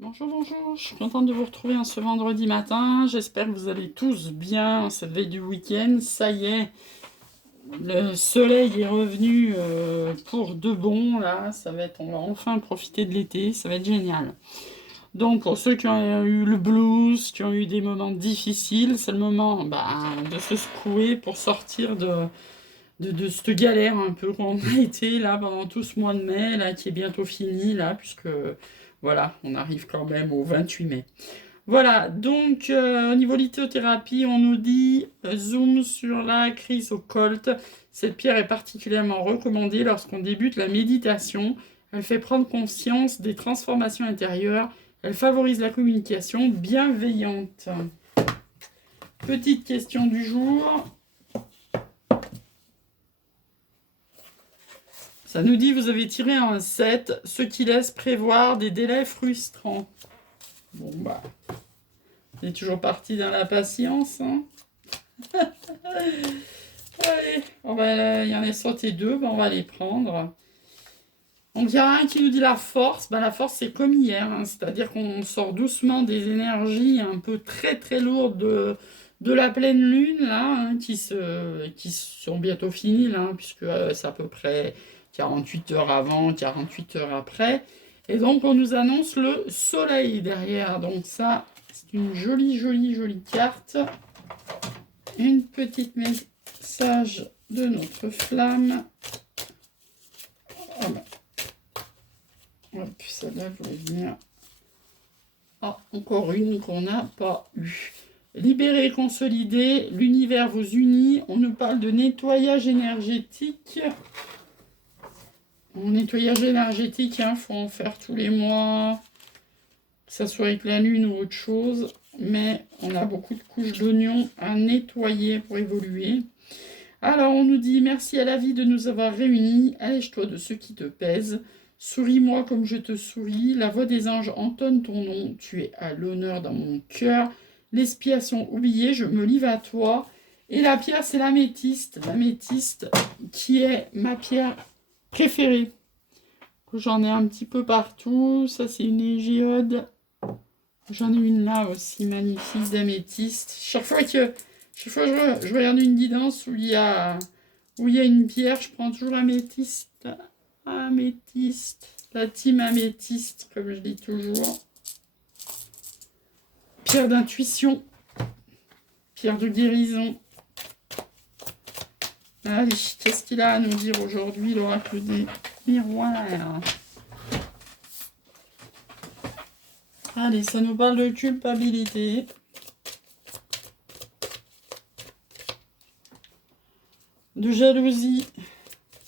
Bonjour, bonjour, je suis contente de vous retrouver en ce vendredi matin. J'espère que vous allez tous bien en cette veille du week-end. Ça y est, le soleil est revenu pour de bon, là. On va enfin profiter de l'été, ça va être génial. Donc, pour ceux qui ont eu le blues, qui ont eu des moments difficiles, c'est le moment de se secouer pour sortir de cette galère un peu qu'on a été là pendant tout ce mois de mai, là, qui est bientôt fini, là, puisque voilà, on arrive quand même au 28 mai. Voilà, donc au niveau lithothérapie, on nous dit zoom sur la crise au colt. Cette pierre est particulièrement recommandée lorsqu'on débute la méditation. Elle fait prendre conscience des transformations intérieures. Elle favorise la communication bienveillante. Petite question du jour. Ça nous dit vous avez tiré un 7, ce qui laisse prévoir des délais frustrants. Bon bah, on est toujours parti dans la patience, hein. Allez, il y en a sauté deux, on va les prendre. Donc il y a un qui nous dit la force. La force c'est comme hier, hein, c'est-à-dire qu'on sort doucement des énergies un peu très très lourdes de la pleine lune là, hein, qui sont bientôt finies là, puisque c'est à peu près 48 heures avant, 48 heures après. Et donc on nous annonce le soleil derrière. Donc ça, c'est une jolie jolie jolie carte. Une petite message de notre flamme. Voilà. Hop, celle-là, je voulais venir. Ah, encore une qu'on n'a pas eue. Libérer, consolider, l'univers vous unit. On nous parle de nettoyage énergétique. Mon nettoyage énergétique, il faut en faire tous les mois, que ce soit avec la lune ou autre chose. Mais on a beaucoup de couches d'oignons à nettoyer pour évoluer. Alors, on nous dit merci à la vie de nous avoir réunis. Allège-toi de ce qui te pèse. Souris-moi comme je te souris. La voix des anges entonne ton nom. Tu es à l'honneur dans mon cœur. L'expiation oubliée, je me livre à toi. Et la pierre, c'est l'améthyste. L'améthyste qui est ma pierre préférée. J'en ai un petit peu partout. Ça, c'est une égiode. J'en ai une là aussi, magnifique d'améthyste. Chaque fois que je regarde une guidance où il y a une pierre, je prends toujours l'améthyste. Améthyste. La team améthyste, comme je dis toujours. Pierre d'intuition. Pierre de guérison. Allez, qu'est-ce qu'il a à nous dire aujourd'hui, l'oracle des miroirs? Allez, ça nous parle de culpabilité. De jalousie.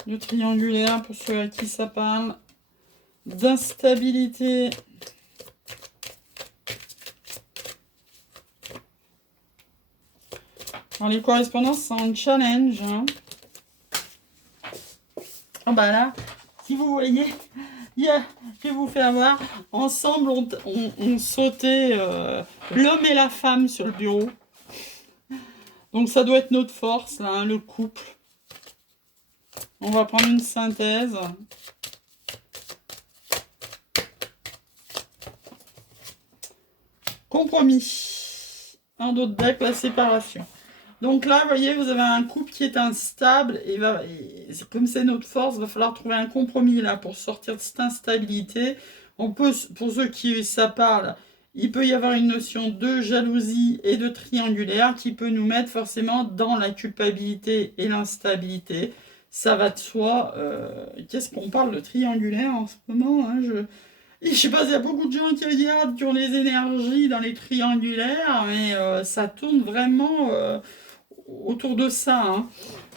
De triangulaire, pour ceux à qui ça parle. D'instabilité. Alors, les correspondances, c'est un challenge, hein. Oh là, si vous voyez, je vais vous faire voir. Ensemble, on sautait l'homme et la femme sur le bureau. Donc ça doit être notre force, là, hein, le couple. On va prendre une synthèse. Compromis. Un d'autre deck, la séparation. Donc là, vous voyez, vous avez un couple qui est instable et comme c'est notre force, il va falloir trouver un compromis là pour sortir de cette instabilité. On peut, pour ceux qui ça parle, il peut y avoir une notion de jalousie et de triangulaire qui peut nous mettre forcément dans la culpabilité et l'instabilité. Ça va de soi. Qu'est-ce qu'on parle de triangulaire en ce moment, hein, je sais pas s'il y a beaucoup de gens qui regardent, qui ont les énergies dans les triangulaires, mais ça tourne vraiment autour de ça, hein.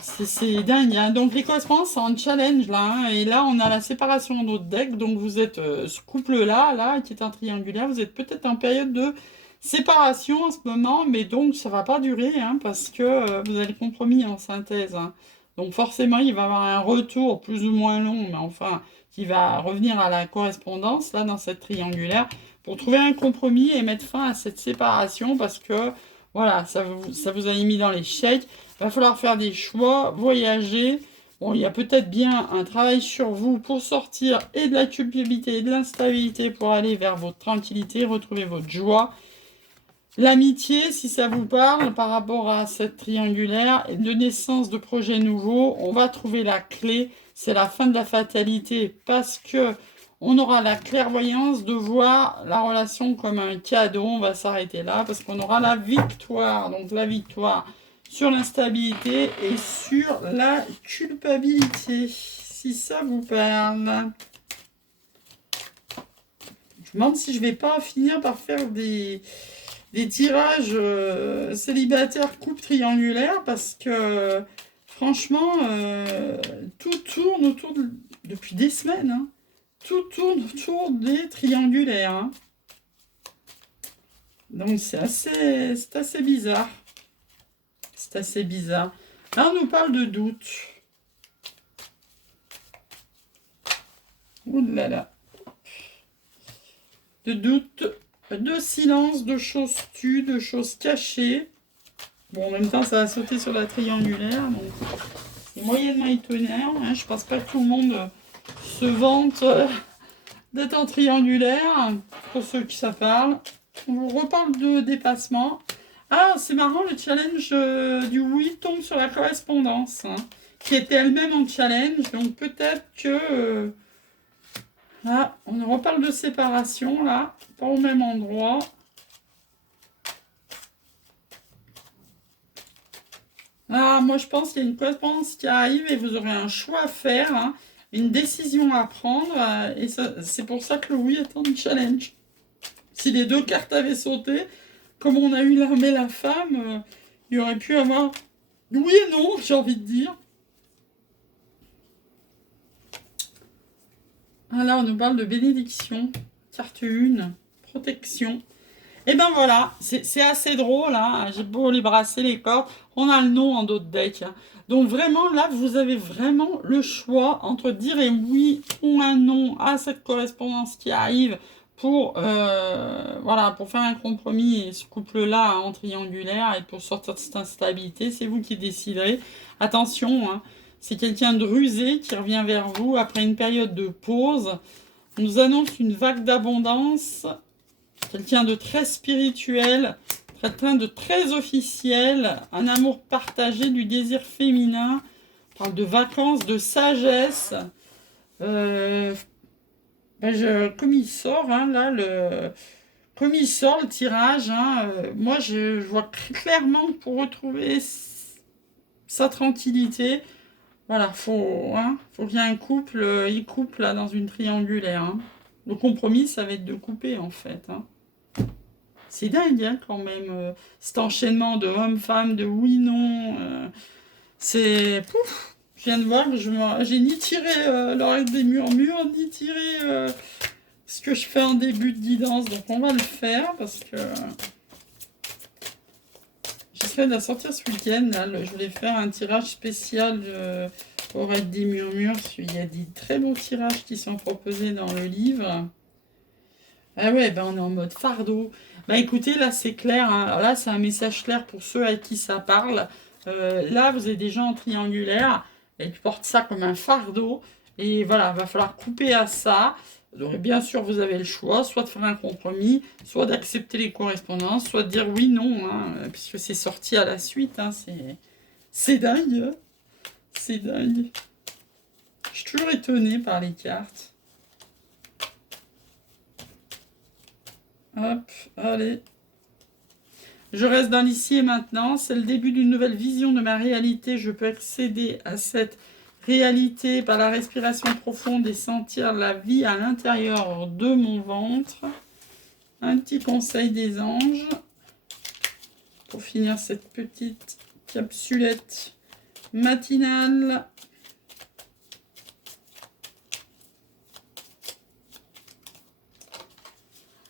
C'est dingue, hein. Donc les correspondances, c'est un challenge là, hein. Et là, on a la séparation de notre deck. Donc vous êtes ce couple-là, qui est un triangulaire, vous êtes peut-être en période de séparation en ce moment, mais donc ça va pas durer, hein, parce que vous avez le compromis en synthèse, hein. Donc forcément, il va y avoir un retour plus ou moins long, mais enfin, qui va revenir à la correspondance, là, dans cette triangulaire, pour trouver un compromis et mettre fin à cette séparation, parce que voilà, ça vous a mis dans l'échec. Il va falloir faire des choix, voyager. Bon, il y a peut-être bien un travail sur vous pour sortir et de la culpabilité et de l'instabilité pour aller vers votre tranquillité, retrouver votre joie. L'amitié, si ça vous parle, par rapport à cette triangulaire, et de naissance de projets nouveaux, on va trouver la clé. C'est la fin de la fatalité parce que on aura la clairvoyance de voir la relation comme un cadeau. On va s'arrêter là parce qu'on aura la victoire. Donc la victoire sur l'instabilité et sur la culpabilité. Si ça vous parle. Je me demande si je vais pas finir par faire des tirages célibataires coupe triangulaire parce que franchement, tout tourne depuis des semaines. Hein. Tout tourne autour des triangulaires. Hein. Donc c'est assez bizarre. C'est assez bizarre. Là, on nous parle de doute. Ouh là là. De doute, de silence, de choses tues, de choses cachées. Bon, en même temps, ça va sauter sur la triangulaire, donc c'est moyennement étonnant. Hein. Je pense pas que tout le monde se vante d'être en triangulaire, pour ceux qui ça parle. On vous reparle de dépassement. Ah, c'est marrant, le challenge du oui tombe sur la correspondance, hein, qui était elle-même en challenge, donc peut-être que... ah, on reparle de séparation, là, pas au même endroit. Ah, moi, je pense qu'il y a une correspondance qui arrive et vous aurez un choix à faire, hein, une décision à prendre, et c'est pour ça que le oui est en challenge. Si les deux cartes avaient sauté, comme on a eu l'homme et la femme, il y aurait pu avoir oui et non, j'ai envie de dire. Ah là, on nous parle de bénédiction. Carte 1, protection. Et ben voilà, c'est assez drôle, hein. J'ai beau les brasser, les cordes, on a le nom en d'autres decks. Hein. Donc vraiment, là, vous avez vraiment le choix entre dire et oui ou un non à cette correspondance qui arrive pour, voilà, pour faire un compromis et ce couple-là en triangulaire et pour sortir de cette instabilité. C'est vous qui déciderez. Attention, hein, c'est quelqu'un de rusé qui revient vers vous après une période de pause. On nous annonce une vague d'abondance. Quelqu'un de très spirituel, quelqu'un de très officiel, un amour partagé, du désir féminin. On parle de vacances, de sagesse. Comme il sort, hein, là, comme il sort le tirage, hein, moi je vois clairement que pour retrouver sa tranquillité, voilà, faut qu'il y ait un couple, il couple là dans une triangulaire. Hein. Le compromis, ça va être de couper en fait. Hein. C'est dingue hein, quand même, cet enchaînement de homme-femme, de oui-non. C'est... Pouf, je viens de voir que j'ai ni tiré l'oreille des murmures, ni tiré ce que je fais en début de guidance. Donc on va le faire parce que... j'essaie de la sortir ce week-end. Je voulais faire un tirage spécial oreille des murmures. Il y a des très beaux tirages qui sont proposés dans le livre. Ah ouais, ben on est en mode fardeau. Bah écoutez, là c'est clair, hein. Alors là c'est un message clair pour ceux à qui ça parle. Là vous avez des gens en triangulaire et qui portent ça comme un fardeau. Et voilà, va falloir couper à ça. Donc bien sûr vous avez le choix, soit de faire un compromis, soit d'accepter les correspondances, soit de dire oui, non, hein, puisque c'est sorti à la suite. Hein, c'est dingue. Hein. C'est dingue. Je suis toujours étonnée par les cartes. Hop, allez. Je reste dans l'ici et maintenant. C'est le début d'une nouvelle vision de ma réalité. Je peux accéder à cette réalité par la respiration profonde et sentir la vie à l'intérieur de mon ventre. Un petit conseil des anges pour finir cette petite capsulette matinale.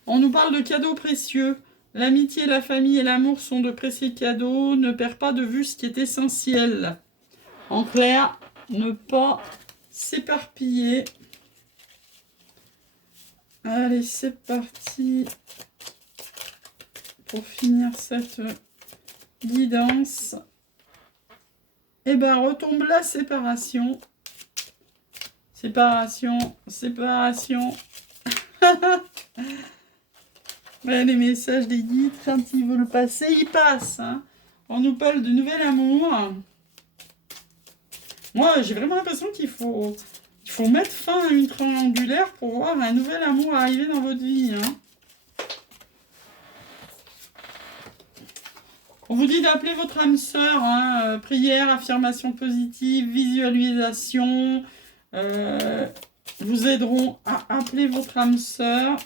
On nous parle de cadeaux précieux. L'amitié, la famille et l'amour sont de précieux cadeaux. Ne perds pas de vue ce qui est essentiel. En clair, ne pas s'éparpiller. Allez, c'est parti pour finir cette guidance. Et ben retombe la séparation. Séparation, séparation. Ouais, les messages des guides, quand ils veulent passer, ils passent. Hein. On nous parle de nouvel amour. Moi, j'ai vraiment l'impression qu'il faut mettre fin à une triangulaire pour voir un nouvel amour arriver dans votre vie. Hein. On vous dit d'appeler votre âme sœur. Hein. Prière, affirmation positive, visualisation. Vous aideront à appeler votre âme sœur.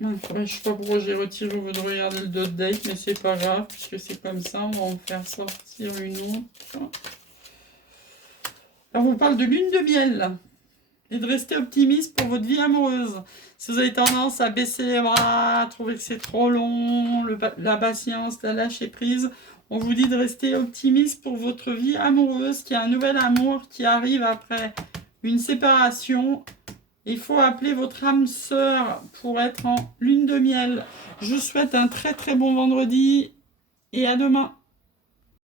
Je ne sais pas pourquoi j'ai retiré au lieu de regarder le dot date, mais c'est pas grave, puisque c'est comme ça, on va en faire sortir une autre. Alors, on vous parle de lune de miel et de rester optimiste pour votre vie amoureuse. Si vous avez tendance à baisser les bras, à trouver que c'est trop long, la patience, la lâcher prise, on vous dit de rester optimiste pour votre vie amoureuse, qu'il y a un nouvel amour qui arrive après une séparation. Il faut appeler votre âme sœur pour être en lune de miel. Je vous souhaite un très très bon vendredi et à demain.